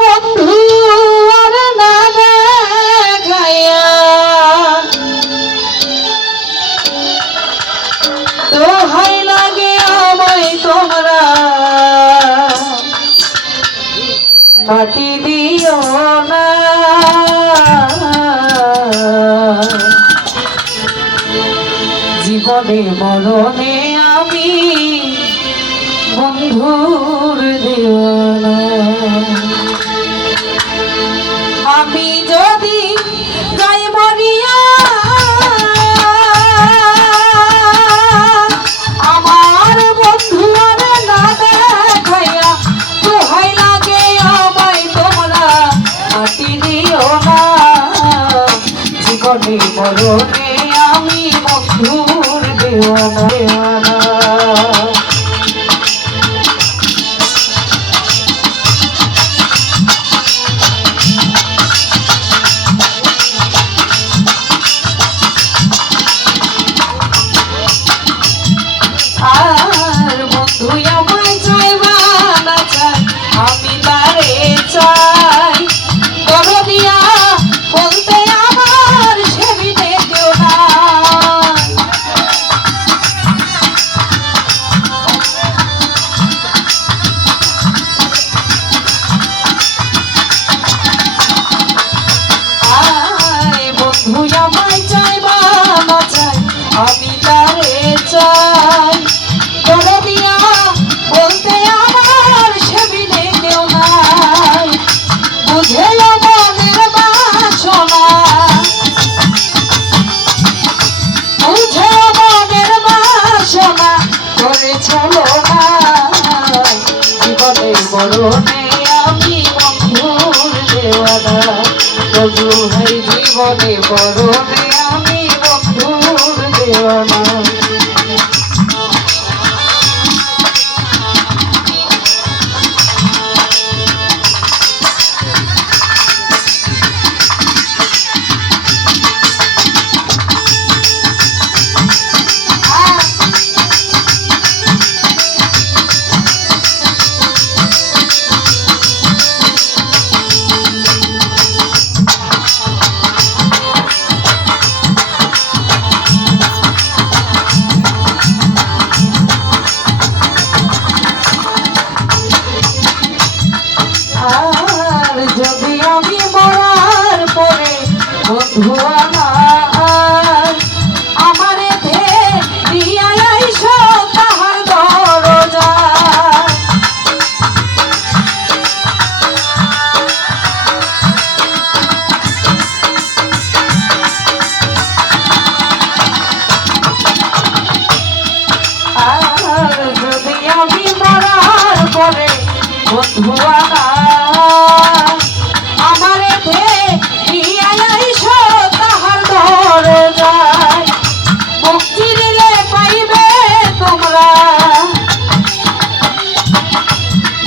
বন্ধু আর না দেখাইয়া দোহাই লাগে আমায় তোমরা মাটি দিও না। জীবনে মরণে আমি বন্ধুর দেওয়ানা। আমি যদি যাই মরিয়া আমার বন্ধু আর না দেখাইয়া দোহাই লাগে আমায় তোমরা মাটি দিও না। জীবনে মরণে আমি বন্ধুর দেওয়ানা। আর বন্ধু আমায় চাইবা না চাই আমি তারে চাই বড় দিয়া বলতে আমার সেবিনে কেউ নাই। আয় বন্ধু আমায় চাইবা না চাই আমি তারে চাই বড় দিয়া বলতে আমার সেবিনে কেউ নাই। বুঝে মনের বাসনা বুঝে মনের বাসনা করে চলো না। জীবনে মরণে আমি বন্ধুর দেওয়ানা। তবু হয় জীবনে মরণে আমি বন্ধুর দেওয়ানা। আর যদি আমি মরার পরে বন্ধু আমার আমারে দিয়া আইসো তাহার দরজায়। আর যদি আমি মরার পরে বন্ধু আমারে দিয়া আইসো তাহার দরজায়। মুক্তি দিলে পাইবে তোমরা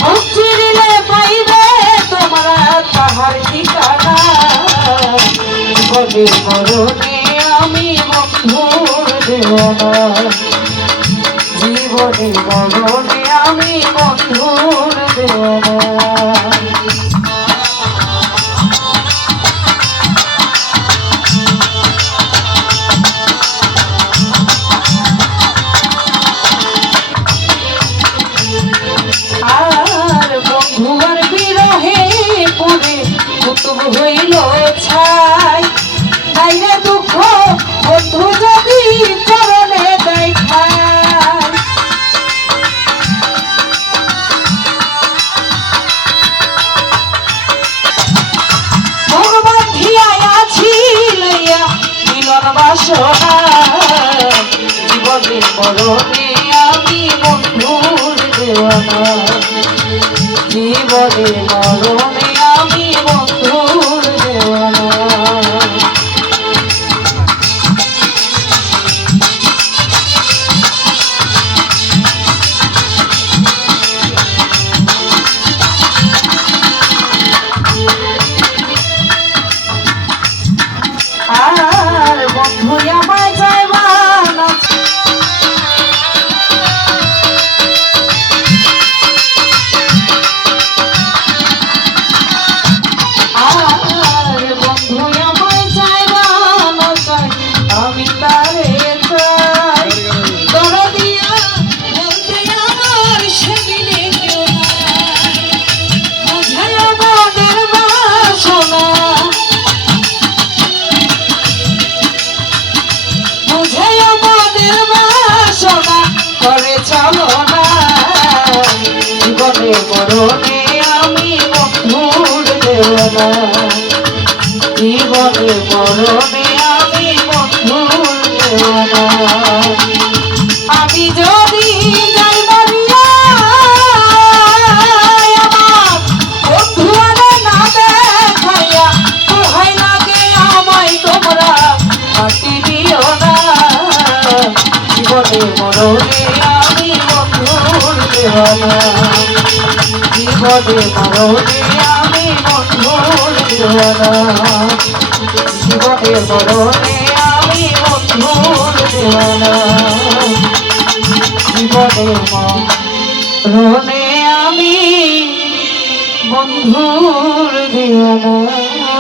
মুক্তি দিলে পাইবে তোমরা তাহার ঠিকানা। জীবনে মরণে আমি বন্ধুর দেওয়ানা। জীবনে মরণে আমি বন্ধুর দেওয়ানা। আর বন্ধুর বিরহে পড়ে কুতুব হইল ছাই তাইরে দুঃখ বন্ধু যদি চরণে দেখায়। ভগবান ধিয়ায় আছি লইয়া মিলন বাসনা। জীবনে মরণে আমি বন্ধুর দেওয়ানা। জীবনে মরণে আমি বন্ধুর দেওয়ানা। আর বন্ধু আমায় চাইবা না মরণে আমি বন্ধুর দেওয়ানা জীবনে মরণে আমি বন্ধুর দেওয়ানা আমি যদি যাই মরিয়া আমার বন্ধু আরে না দেখাইয়া দোহাই লাগে আমায় তোমরা মাটি দিও না জীবনে মরণে আমি বন্ধুর দেওয়ানা জীবনে মরণে আমি বন্ধুর দেওয়ানা জীবনে মরণে আমি বন্ধুর দেওয়ানা জীবনে মরণে আমি বন্ধুর দেওয়ানা